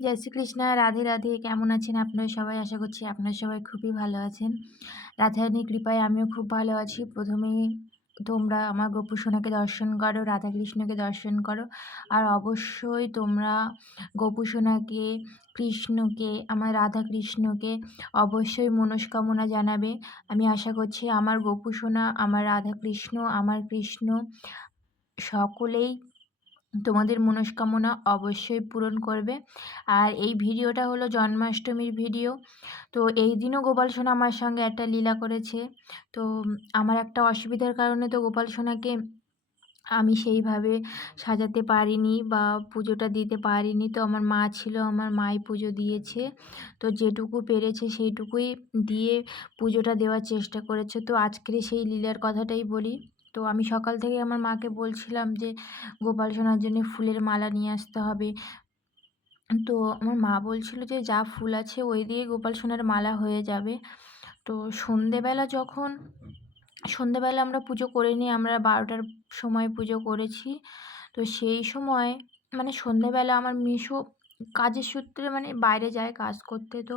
জয় শ্রীকৃষ্ণ রাধে রাধে। কেমন আছেন আপনারা সবাই? আশা করছি আপনারা সবাই খুবই ভালো আছেন। রাধারানীর কৃপায় আমিও খুব ভালো আছি। প্রথমেই তোমরা আমার গোপু সোনাকে দর্শন করো, রাধাকৃষ্ণকে দর্শন করো। আর অবশ্যই তোমরা গোপু সোনাকে, কৃষ্ণকে, আমার রাধা কৃষ্ণকে অবশ্যই মনস্কামনা জানাবে। আমি আশা করছি আমার গোপু সোনা, আমার রাধা কৃষ্ণ আমার কৃষ্ণ সকলেই তোমাদের মনস্কামনা অবশ্যই পূরণ করবে। আর এই ভিডিওটা হলো জন্মাষ্টমীর ভিডিও। তো এই দিনও গোপাল সোনা আমার সঙ্গে একটা লীলা করেছে। তো আমার একটা অসুবিধার কারণে তো গোপাল সোনাকে আমি সেইভাবে সাজাতে পারিনি বা পুজোটা দিতে পারিনি। তো আমার মা ছিল, আমার মাই পুজো দিয়েছে। তো যেটুকু পেরেছে সেইটুকুই দিয়ে পুজোটা দেওয়ার চেষ্টা করেছে। তো আজকের সেই লীলার কথাটাই বলি। তো আমি সকাল থেকে আমার মাকে বলছিলাম যে, গোপাল সোনার জন্য ফুলের মালা নিয়ে আসতে হবে। তো আমার মা বলছিল যে, যা ফুল আছে ওই দিয়ে গোপাল সোনার মালা হয়ে যাবে। তো সন্ধেবেলা যখন, সন্ধেবেলা আমরা পুজো করে নিই আমরা বারোটার সময় পুজো করেছি। তো সেই সময় মানে সন্ধেবেলা আমার মিশো কাজের সূত্রে মানে বাইরে যায় কাজ করতে। তো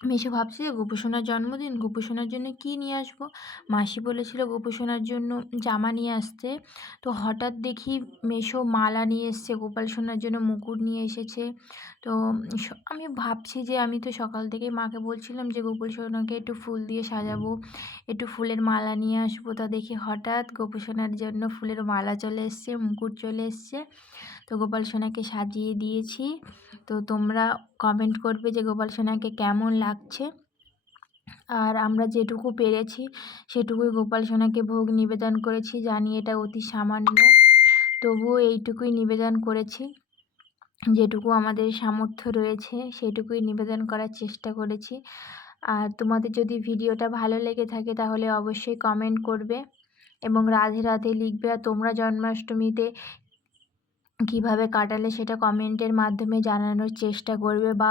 মেসো ভাবছে যে গোপুসোনার জন্মদিন গোপুসোনার জন্য কী নিয়ে আসব? মাসি বলেছিল গোপুসোনার জন্য জামা নিয়ে আসতে। তো হঠাৎ দেখি মেসো মালা নিয়ে এসছে, গোপাল সোনার জন্য মুকুট নিয়ে এসেছে। তো আমি ভাবছি যে আমি তো সকাল থেকেই মাকে বলছিলাম যে গোপুল সোনাকে একটু ফুল দিয়ে সাজাবো, একটু ফুলের মালা নিয়ে আসব। তা দেখি হঠাৎ গোপুসোনার জন্য ফুলের মালা চলে এসছে, মুকুট চলে এসছে। তো গোপাল সোনাকে সাজিয়ে দিয়েছি। তো তোমরা কমেন্ট করবে যে গোপাল সোনাকে কেমন লাগছে। আর আমরা যেটুকু পেরেছি সেটুকুই গোপাল সোনাকে ভোগ নিবেদন করেছি। জানি এটা অতি সামান্য, তবুও এইটুকুই নিবেদন করেছি। যেটুকু আমাদের সামর্থ্য রয়েছে সেটুকুই নিবেদন করার চেষ্টা করেছি। আর তোমাদের যদি ভিডিওটা ভালো লেগে থাকে তাহলে অবশ্যই কমেন্ট করবে এবং রাধে রাধে লিখবে। আর তোমরা জন্মাষ্টমীতে কীভাবে কাটালে সেটা কমেন্টের মাধ্যমে জানানোর চেষ্টা করবে বা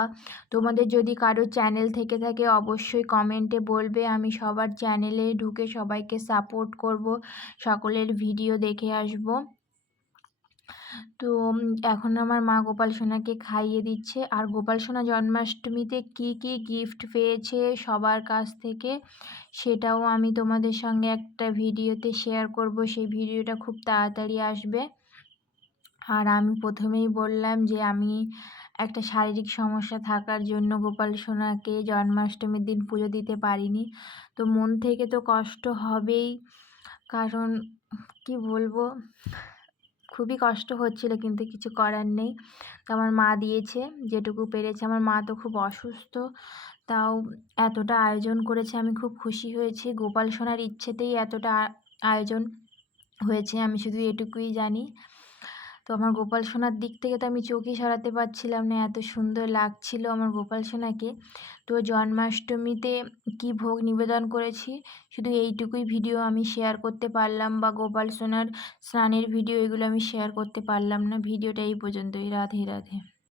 তোমাদের যদি কারও চ্যানেল থেকে থাকে অবশ্যই কমেন্টে বলবে। আমি সবার চ্যানেলে ঢুকে সবাইকে সাপোর্ট করব, সকলের ভিডিও দেখে আসব। তো এখন আমার মা গোপাল সোনাকে খাইয়ে দিচ্ছে। আর গোপাল সোনা জন্মাষ্টমীতে কি কি গিফট পেয়েছে সবার কাছ থেকে সেটাও আমি তোমাদের সঙ্গে একটা ভিডিওতে শেয়ার করব। সেই ভিডিওটা খুব তাড়াতাড়ি আসবে। আর আমি প্রথমেই বললাম যে, আমি একটা শারীরিক সমস্যা থাকার জন্য গোপাল সোনাকে জন্মাষ্টমীর দিন পুজো দিতে পারিনি। তো মন থেকে তো কষ্ট হবেই, কারণ কি বলব, খুবই কষ্ট হচ্ছিল কিন্তু কিছু করার নেই। তো আমার মা দিয়েছে যেটুকু পেরেছে। আমার মা তো খুব অসুস্থ, তাও এতটা আয়োজন করেছে, আমি খুব খুশি হয়েছি। গোপাল সোনার ইচ্ছেতেই এতটা আয়োজন হয়েছে, আমি শুধু এটুকুই জানি। তো আমার গোপাল সোনার দিক থেকে তো আমি চোখই সরাতে পারছিলাম না, এত সুন্দর লাগছিল আমার গোপাল সোনাকে। তো জন্মাষ্টমীতে কি ভোগ নিবেদন করেছি? শুধু এইটুকুই ভিডিও আমি শেয়ার করতে পারলাম বা গোপাল সোনার স্নানের ভিডিও এগুলো আমি শেয়ার করতে পারলাম না ভিডিওটা এই পর্যন্তই। রাধে রাধে।